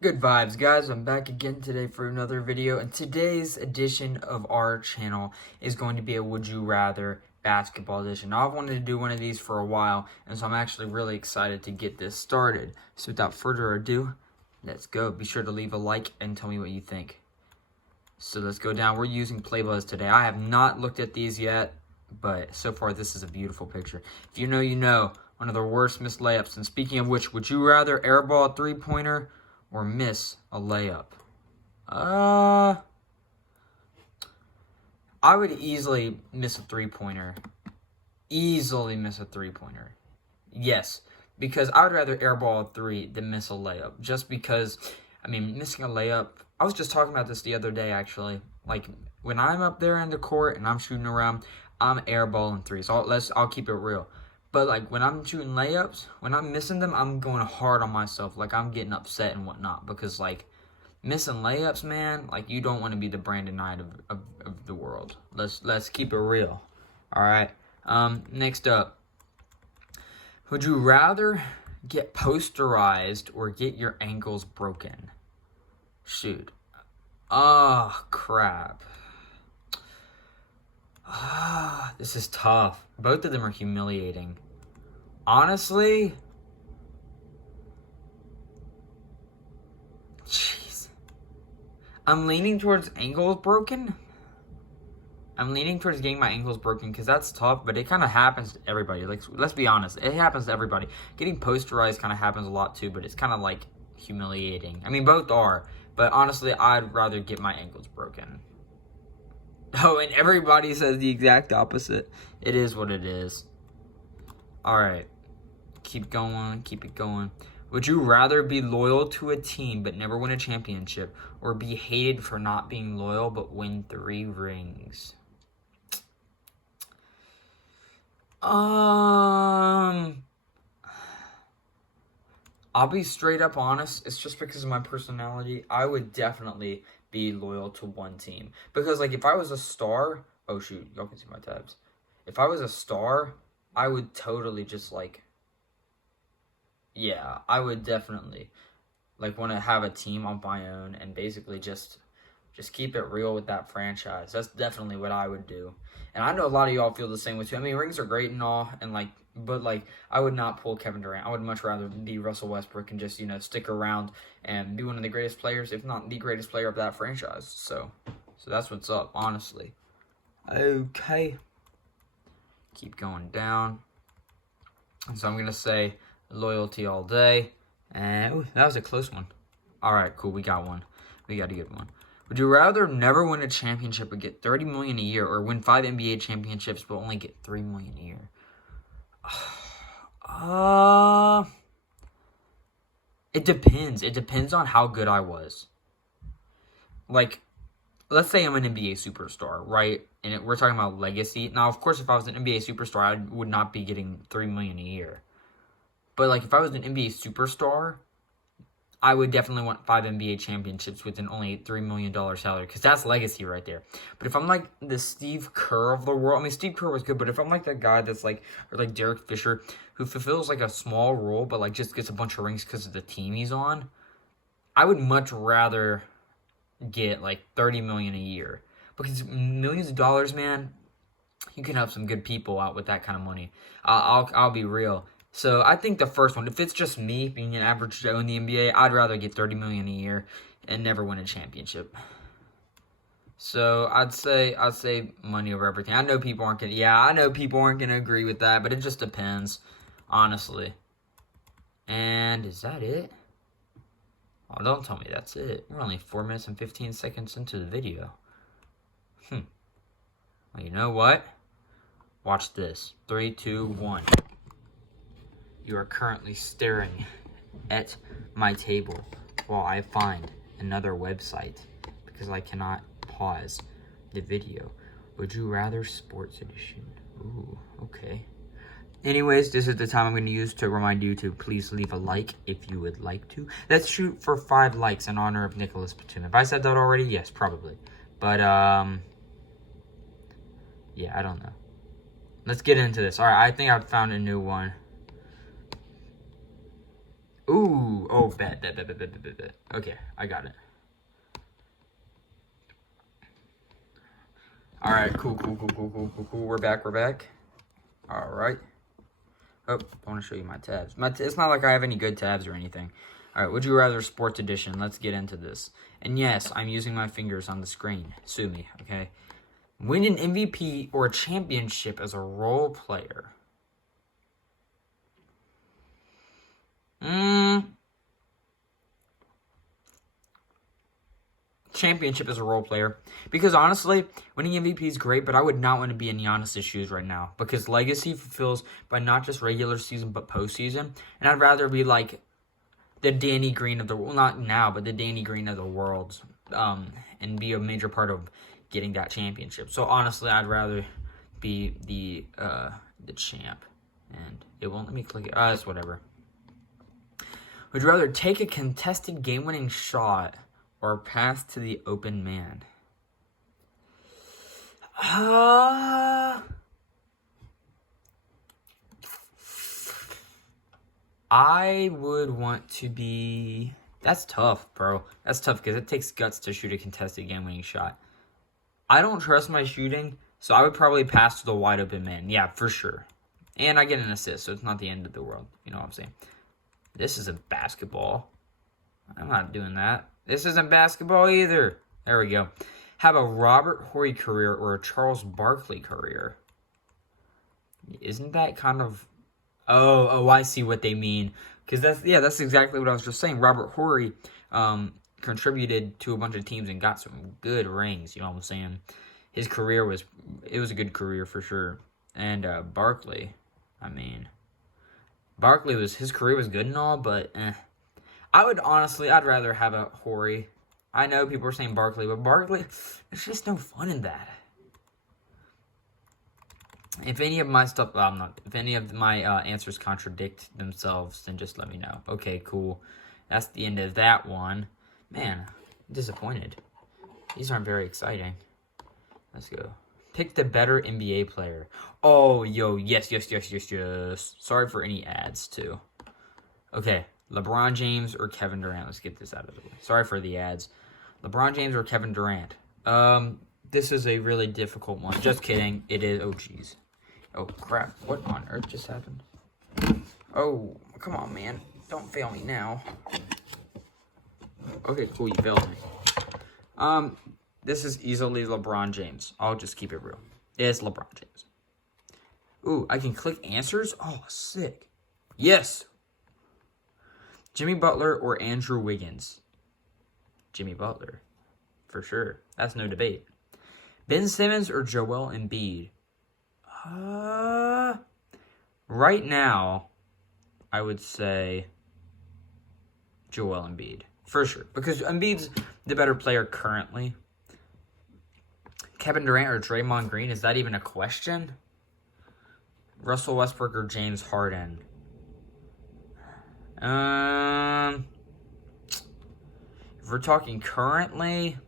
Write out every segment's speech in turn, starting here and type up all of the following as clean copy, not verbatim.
Good vibes, guys. I'm back again today for another video, and today's edition of our channel is going to be a Would You Rather basketball edition. Now, I've wanted to do one of these for a while, and so I'm actually really excited to get this started. So without further ado, let's go. Be sure to leave a like and tell me what you think. So let's go down. We're using Playbuzz today. I have not looked at these yet, but so far this is a beautiful picture. If you know, you know. One of the worst missed layups. And speaking of which, would you rather airball a three-pointer or miss a layup? I would easily miss a three-pointer. Easily miss a three-pointer. Yes, because I would rather airball a three than miss a layup. Just because, missing a layup, I was just talking about this the other day, actually. Like, when I'm up there in the court and I'm shooting around, I'm airballing threes. So I'll keep it real. But, like, when I'm shooting layups, when I'm missing them, I'm going hard on myself. Like, I'm getting upset and whatnot. Because, like, missing layups, man, like, you don't want to be the Brandon Knight of the world. Let's keep it real. All right. Next up. Would you rather get posterized or get your ankles broken? Shoot. Oh, crap. This is tough. Both of them are humiliating. Honestly, jeez. I'm leaning towards ankles broken. I'm leaning towards getting my ankles broken because that's tough, but it kind of happens to everybody. Like, let's be honest. It happens to everybody. Getting posterized kind of happens a lot too, but it's kind of like humiliating. I mean, both are, but honestly, I'd rather get my ankles broken. Oh, and everybody says the exact opposite. It is what it is. Alright. Keep going. Keep it going. Would you rather be loyal to a team but never win a championship, or be hated for not being loyal but win 3 rings? I'll be straight up honest. It's just because of my personality. I would definitely be loyal to one team. Because, like, if I was a star... Oh, shoot. Y'all can see my tabs. If I was a star, I would totally just, like... Yeah, I would definitely, like, want to have a team on my own and basically just keep it real with that franchise. That's definitely what I would do. And I know a lot of y'all feel the same way, too. I mean, rings are great and all, and, like... But, like, I would not pull Kevin Durant. I would much rather be Russell Westbrook and just, stick around and be one of the greatest players, if not the greatest player of that franchise. So that's what's up, honestly. Okay. Keep going down. And so I'm going to say loyalty all day. And, ooh, that was a close one. All right, cool. We got one. We got a good one. Would you rather never win a championship but get $30 million a year, or win 5 NBA championships but only get $3 million a year? It depends. It depends on how good I was. Like, let's say I'm an NBA superstar, right? And we're talking about legacy. Now, of course, if I was an NBA superstar, I would not be getting $3 million a year. But, like, if I was an NBA superstar, I would definitely want 5 NBA championships with an only $3 million salary, because that's legacy right there. But if I'm like the Steve Kerr of the world, I mean, Steve Kerr was good, but if I'm like that guy that's like, or like Derek Fisher, who fulfills like a small role, but like just gets a bunch of rings because of the team he's on, I would much rather get like $30 million a year. Because millions of dollars, man, you can help some good people out with that kind of money. I'll be real. So I think the first one, if it's just me being an average Joe in the NBA, I'd rather get $30 million a year and never win a championship. So I'd say money over everything. I know people aren't gonna agree with that, but it just depends, honestly. And is that it? Oh, don't tell me that's it. We're only 4 minutes and 15 seconds into the video. Well, you know what? Watch this. 3, 2, 1. You are currently staring at my table while I find another website because I cannot pause the video. Would you rather sports edition? Ooh, okay. Anyways, this is the time I'm going to use to remind you to please leave a like if you would like to. Let's shoot for 5 likes in honor of Nicholas Batum. Have I said that already? Yes, probably. But, yeah, I don't know. Let's get into this. All right, I think I've found a new one. Ooh, oh, bet. Okay, I got it. All right, cool. We're back. All right. Oh, I want to show you my tabs. It's not like I have any good tabs or anything. All right, would you rather sports edition? Let's get into this. And yes, I'm using my fingers on the screen. Sue me, okay? Win an MVP or a championship as a role player. Championship as a role player. Because honestly, winning MVP is great, but I would not want to be in Giannis' shoes right now. Because legacy fulfills by not just regular season, but postseason. And I'd rather be like the Danny Green of the world. Well, not now, but the Danny Green of the world. And be a major part of getting that championship. So honestly, I'd rather be the champ. And it won't let me click it. It's whatever. Would you rather take a contested game-winning shot or pass to the open man? I would want to be... That's tough, bro. That's tough because it takes guts to shoot a contested game-winning shot. I don't trust my shooting, so I would probably pass to the wide open man. Yeah, for sure. And I get an assist, so it's not the end of the world. You know what I'm saying? This isn't basketball. I'm not doing that. This isn't basketball either. There we go. Have a Robert Horry career or a Charles Barkley career. Isn't that kind of... Oh, I see what they mean. Because that's exactly what I was just saying. Robert Horry contributed to a bunch of teams and got some good rings. You know what I'm saying? His career was a good career for sure. And Barkley, his career was good and all, but I'd rather have a Horry. I know people are saying Barkley, but Barkley, there's just no fun in that. If any of my stuff, if any of my answers contradict themselves, then just let me know. Okay, cool. That's the end of that one. Man, I'm disappointed. These aren't very exciting. Let's go. Pick the better NBA player. Oh, yes. Sorry for any ads, too. Okay, LeBron James or Kevin Durant. Let's get this out of the way. Sorry for the ads. LeBron James or Kevin Durant. This is a really difficult one. Just kidding. It is. Oh, jeez. Oh, crap. What on earth just happened? Oh, come on, man. Don't fail me now. Okay, cool. You failed me. This is easily LeBron James. I'll just keep it real. It's LeBron James. Ooh, I can click answers? Oh, sick. Yes. Jimmy Butler or Andrew Wiggins? Jimmy Butler. For sure. That's no debate. Ben Simmons or Joel Embiid? Right now, I would say Joel Embiid. For sure. Because Embiid's the better player currently. Kevin Durant or Draymond Green? Is that even a question? Russell Westbrook or James Harden? If we're talking currently,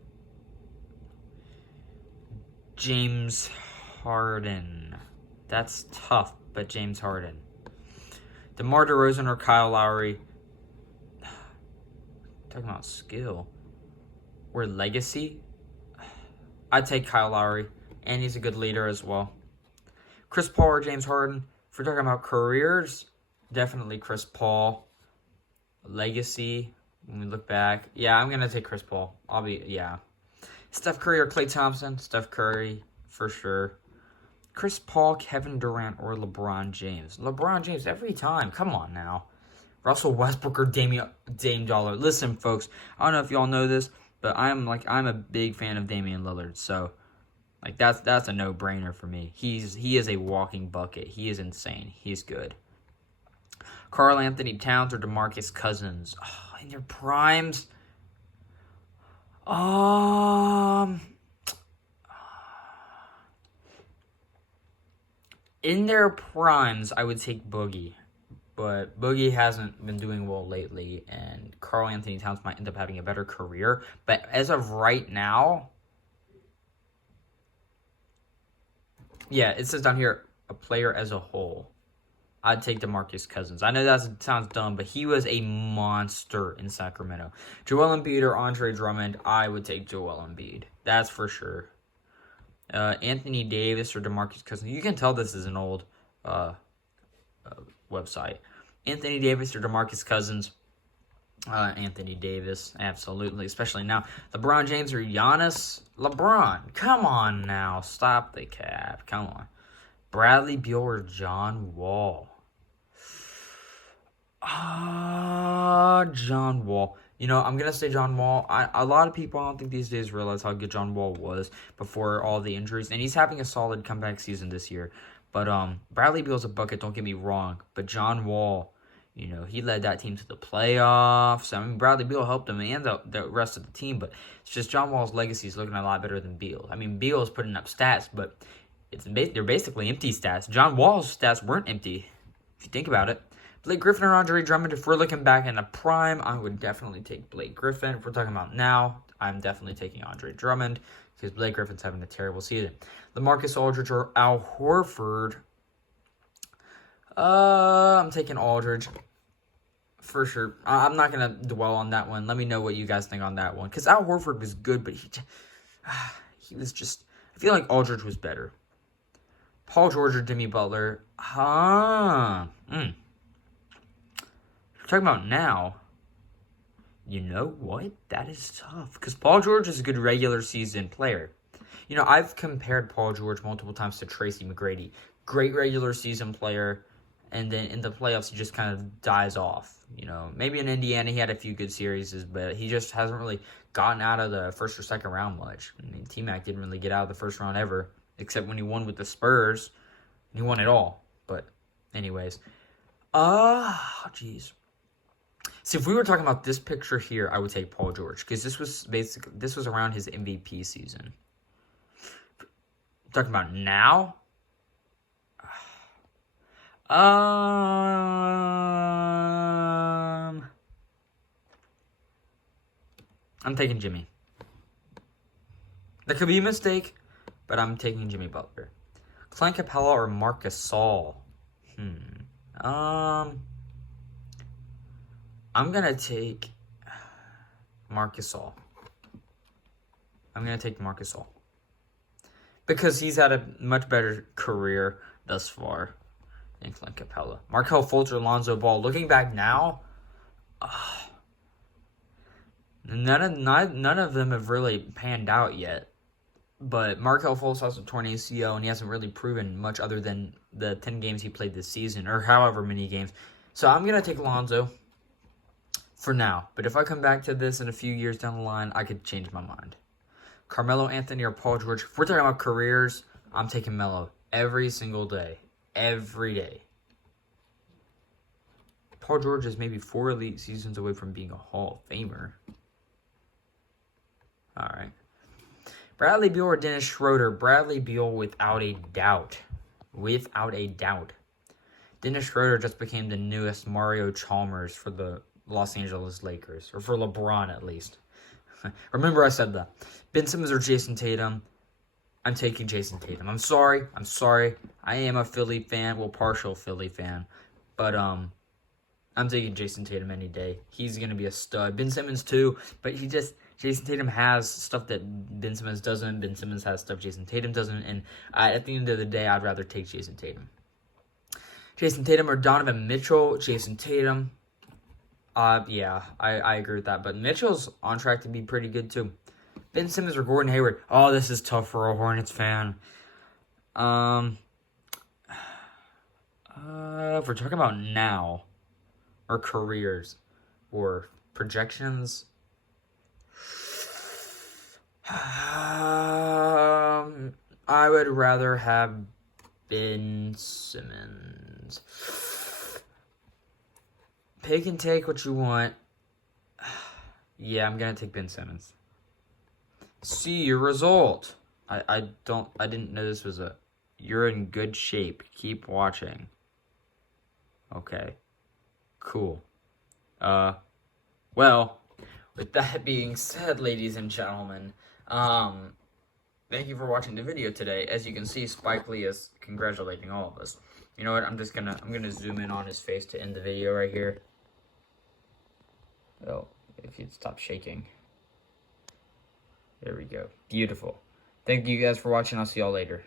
James Harden. That's tough, but James Harden. DeMar DeRozan or Kyle Lowry? Talking about skill. Or legacy? I'd take Kyle Lowry, and he's a good leader as well. Chris Paul or James Harden? If we're talking about careers, definitely Chris Paul. Legacy, when we look back, yeah, I'm going to take Chris Paul. Steph Curry or Klay Thompson? Steph Curry, for sure. Chris Paul, Kevin Durant, or LeBron James? LeBron James every time. Come on now. Russell Westbrook or Dame Dollar? Listen, folks, I don't know if y'all know this, but I'm a big fan of Damian Lillard, so that's a no-brainer for me. He is a walking bucket. He is insane. He's good. Karl Anthony Towns or DeMarcus Cousins? Oh, in their primes. In their primes, I would take Boogie. But Boogie hasn't been doing well lately, and Karl Anthony Towns might end up having a better career. But as of right now, yeah, it says down here, a player as a whole. I'd take Demarcus Cousins. I know that sounds dumb, but he was a monster in Sacramento. Joel Embiid or Andre Drummond, I would take Joel Embiid. That's for sure. Anthony Davis or Demarcus Cousins. You can tell this is an old website. Anthony Davis or Demarcus Cousins. Anthony Davis, absolutely, especially now. LeBron James or Giannis? LeBron, come on now. Stop the cap. Come on. Bradley Beal or John Wall? John Wall. You know, I'm going to say John Wall. A lot of people, I don't think these days realize how good John Wall was before all the injuries. And he's having a solid comeback season this year. But Bradley Beal's a bucket, don't get me wrong. But John Wall, you know, he led that team to the playoffs. I mean, Bradley Beal helped him and the rest of the team. But it's just John Wall's legacy is looking a lot better than Beal. I mean, Beal is putting up stats, but they're basically empty stats. John Wall's stats weren't empty, if you think about it. Blake Griffin or Andre Drummond? If we're looking back in the prime, I would definitely take Blake Griffin. If we're talking about now, I'm definitely taking Andre Drummond because Blake Griffin's having a terrible season. LaMarcus Aldridge or Al Horford? I'm taking Aldridge for sure. I'm not going to dwell on that one. Let me know what you guys think on that one because Al Horford was good, but he was just, I feel like Aldridge was better. Paul George or Jimmy Butler? Talking about now, you know what? That is tough because Paul George is a good regular season player. You know, I've compared Paul George multiple times to Tracy McGrady. Great regular season player, and then in the playoffs, he just kind of dies off. You know, maybe in Indiana, he had a few good series, but he just hasn't really gotten out of the first or second round much. I mean, T-Mac didn't really get out of the first round ever, except when he won with the Spurs. He won it all. But anyways. Jeez. See, if we were talking about this picture here, I would take Paul George because this was around his MVP season. Talking about now, I'm taking Jimmy. That could be a mistake, but I'm taking Jimmy Butler. Clint Capella or Marc Gasol? I'm going to take Marc Gasol. Because he's had a much better career thus far than Clint Capella. Markelle Fultz or Lonzo Ball. Looking back now, none of them have really panned out yet. But Markelle Fultz has a torn ACL, and he hasn't really proven much other than the 10 games he played this season, or however many games. So I'm going to take Lonzo for now. But if I come back to this in a few years down the line, I could change my mind. Carmelo Anthony or Paul George? If we're talking about careers, I'm taking Melo every single day. Every day. Paul George is maybe 4 elite seasons away from being a Hall of Famer. All right. Bradley Beal or Dennis Schroeder? Bradley Beal without a doubt. Without a doubt. Dennis Schroeder just became the newest Mario Chalmers for the Los Angeles Lakers. Or for LeBron, at least. Remember I said that. Ben Simmons or Jason Tatum? I'm taking Jason Tatum. I'm sorry. I am a Philly fan. Well, partial Philly fan. But, I'm taking Jason Tatum any day. He's going to be a stud. Ben Simmons, too. But Jason Tatum has stuff that Ben Simmons doesn't. Ben Simmons has stuff Jason Tatum doesn't. And at the end of the day, I'd rather take Jason Tatum. Jason Tatum or Donovan Mitchell? Jason Tatum. Yeah, I agree with that. But Mitchell's on track to be pretty good, too. Ben Simmons or Gordon Hayward? Oh, this is tough for a Hornets fan. If we're talking about now, or careers, or projections, I would rather have Ben Simmons. Pick and take what you want. Yeah, I'm gonna take Ben Simmons. See your result. I didn't know this was you're in good shape. Keep watching. Okay. Cool. Well, with that being said, ladies and gentlemen, thank you for watching the video today. As you can see, Spike Lee is congratulating all of us. You know what? I'm gonna zoom in on his face to end the video right here. Oh, if you'd stop shaking. There we go. Beautiful. Thank you guys for watching. I'll see y'all later.